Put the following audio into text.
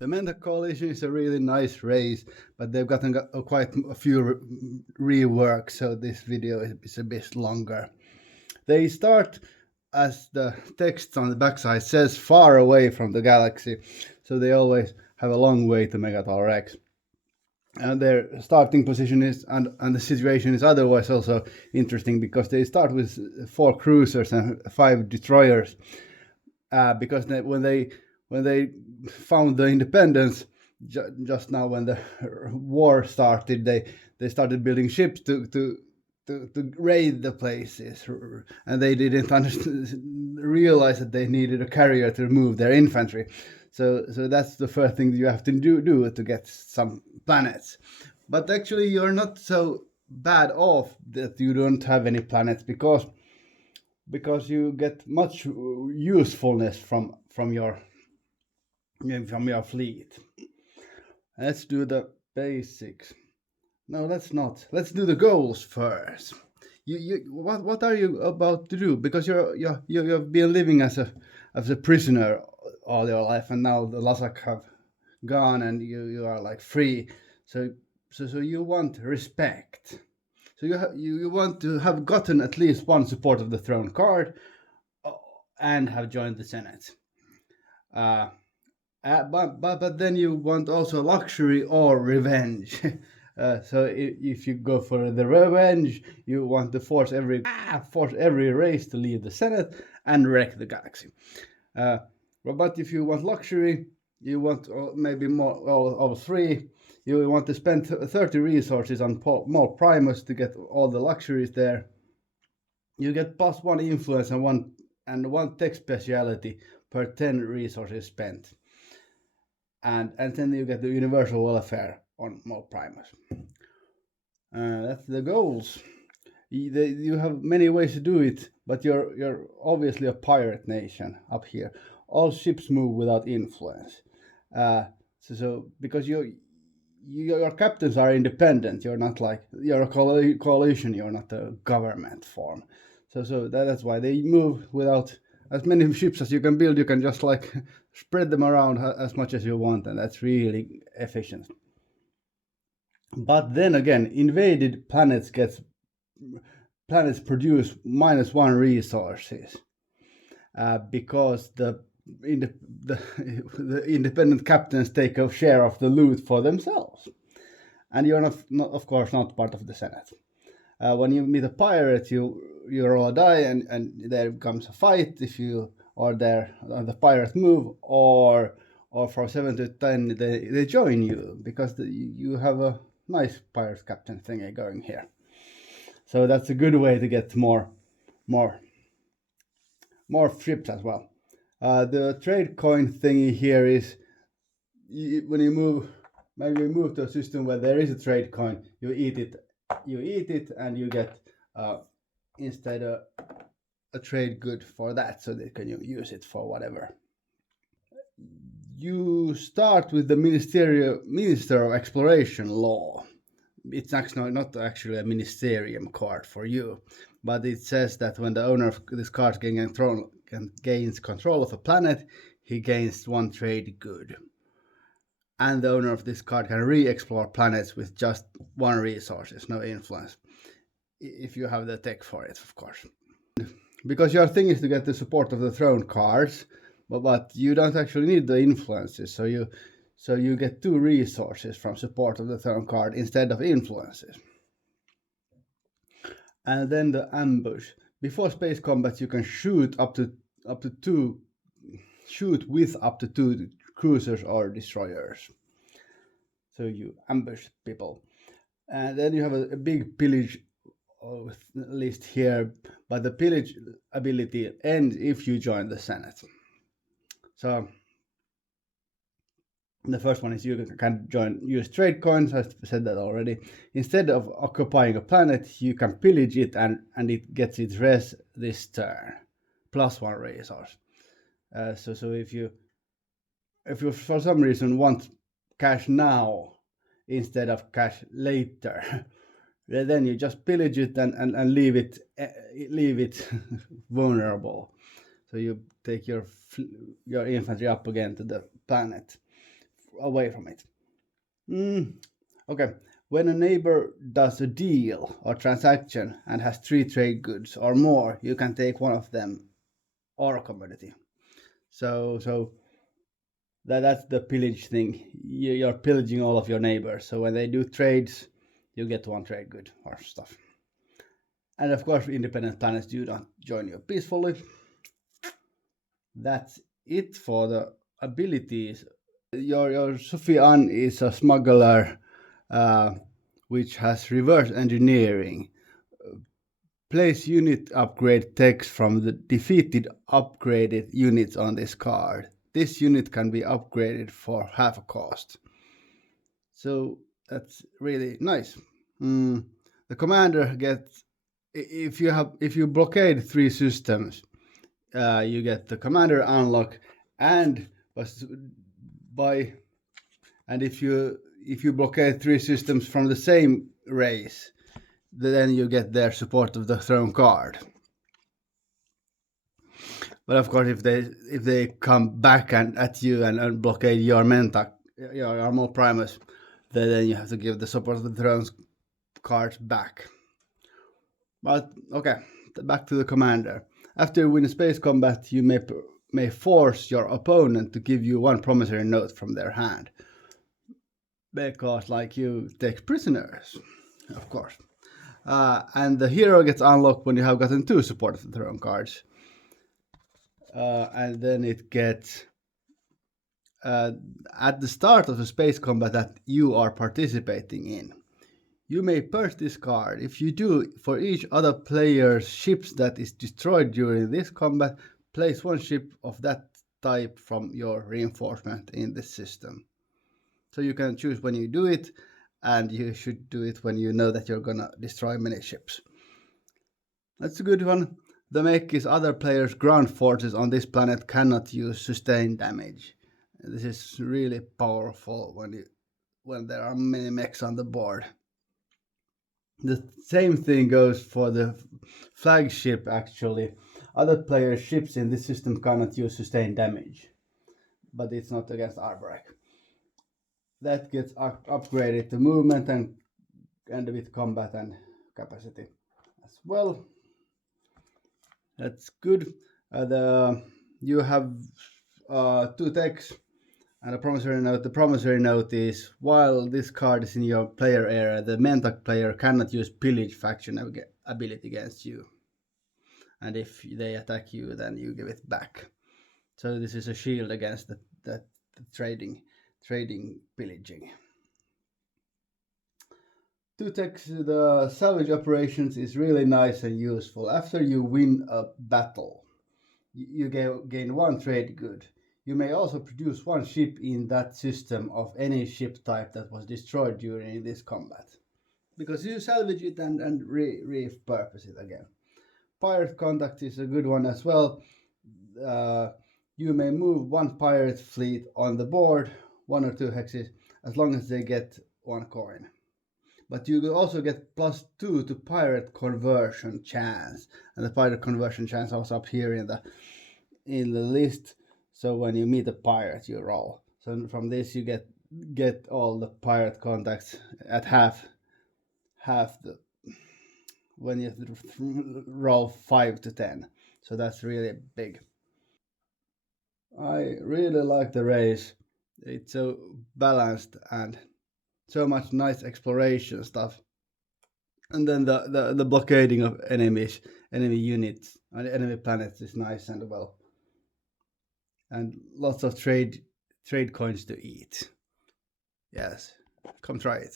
The Mentac Coalition is a really nice race, but they've gotten quite a few reworks, so this video is a bit longer. They start, as the text on the backside says, far away from the galaxy, so they always have a long way to Megator Rex. And their starting position is, and the situation is otherwise also interesting, because they start with 4 cruisers and 5 destroyers, because when they found the independence just now, when the war started, they started building ships to raid the places, and they didn't realize that they needed a carrier to move their infantry. So that's the first thing you have to do to get some planets. But actually, you're not so bad off that you don't have any planets, because you get much usefulness from your fleet. Let's do the basics. No, let's not. Let's do the goals first. What are you about to do? Because you've been living as a prisoner all your life, and now the Lazak have gone, and you are like free. So you want respect. So you want to have gotten at least one support of the throne card, and have joined the Senate. But then you want also luxury or revenge. So if you go for the revenge, you want to force every race to leave the Senate and wreck the galaxy. But if you want luxury, you want maybe more, all 3. You want to spend 30 resources on more Primus to get all the luxuries there. You get +1 influence and one tech speciality per 10 resources spent. And then you get the universal welfare on more Primus. That's the goals. You have many ways to do it, but you're obviously a pirate nation up here. All ships move without influence. So because your captains are independent, you're not like, you're a coalition, you're not a government form. So that's why they move without as many ships as you can build. You can just like spread them around as much as you want, and that's really efficient. But then again, invaded planets produce -1 resources, because the independent captains take a share of the loot for themselves, and you're not of course not part of the Senate. When you meet a pirate, you roll a die, and there comes a fight. If you are there on the pirate move, or from 7 to 10, they join you, because you have a nice pirate captain thingy going here. So that's a good way to get more ships as well. The trade coin thingy here is, when you move to a system where there is a trade coin, you eat it, and you get instead a trade good for that, so that you use it for whatever. You start with the Minister of Exploration law. It's actually not actually a ministerium card for you, but it says that when the owner of this card gains control of a planet, he gains 1 trade good. And the owner of this card can re-explore planets with just 1 resources, no influence, if you have the tech for it, of course. Because your thing is to get the support of the throne cards, but you don't actually need the influences, so you get 2 resources from support of the throne card instead of influences. And then the ambush. Before space combat, you can shoot with up to 2 cruisers or destroyers. So you ambush people. And then you have a big pillage list here, but the pillage ability ends if you join the Senate. So the first one is you can use trade coins. I said that already. Instead of occupying a planet, you can pillage it, and it gets its res this turn, +1 resource. So if you for some reason want cash now instead of cash later, then you just pillage it and leave it vulnerable. So you take your infantry up again to the planet away from it. Okay, when a neighbor does a deal or transaction and has 3 trade goods or more, you can take one of them or a commodity. So that's the pillage thing. You're pillaging all of your neighbors. So when they do trades, you get 1 trade good or stuff. And of course, independent planets do not join you peacefully. That's it for the abilities. Your Sufyan is a smuggler, which has reverse engineering. Place unit upgrade text from the defeated upgraded units on this card. This unit can be upgraded for half a cost. So that's really nice. The commander gets, if you blockade 3 systems, you get the commander unlock, and if you blockade 3 systems from the same race, then you get their support of the throne card. But of course, if they come back at you and blockade your Mentak, your Armor Primus, then you have to give the support of the throne cards back. But okay, back to the commander. After you win a space combat, you may force your opponent to give you 1 promissory note from their hand, because like you take prisoners, of course. And the hero gets unlocked when you have gotten 2 support of the throne cards. And then it gets at the start of the space combat that you are participating in. You may purge this card. If you do, for each other player's ships that is destroyed during this combat, place 1 ship of that type from your reinforcement in this system. So you can choose when you do it, and you should do it when you know that you're gonna destroy many ships. That's a good one. The make is other players' ground forces on this planet cannot use sustained damage. This is really powerful when there are many mechs on the board. The same thing goes for the flagship, actually. Other players' ships in this system cannot use sustained damage, but it's not against Arborek. That gets upgraded to movement and with combat and capacity as well. That's good. You have 2 techs and a promissory note. The promissory note is, while this card is in your player area, the Mentak player cannot use pillage faction ability against you. And if they attack you, then you give it back. So this is a shield against the trading pillaging. 2 techs, the salvage operations is really nice and useful. After you win a battle, you gain 1 trade good. You may also produce 1 ship in that system of any ship type that was destroyed during this combat, because you salvage it and repurpose it again. Pirate contact is a good one as well. You may move 1 pirate fleet on the board, 1 or 2 hexes, as long as they get 1 coin. But you will also get +2 to pirate conversion chance, and the pirate conversion chance also up here in the list. So when you meet a pirate, you roll. So from this you get all the pirate contacts at half when you roll 5 to 10. So that's really big. I really like the race. It's so balanced and so much nice exploration stuff. And then the blockading of enemy units and enemy planets is nice and well. And lots of trade coins to eat. Yes, come try it.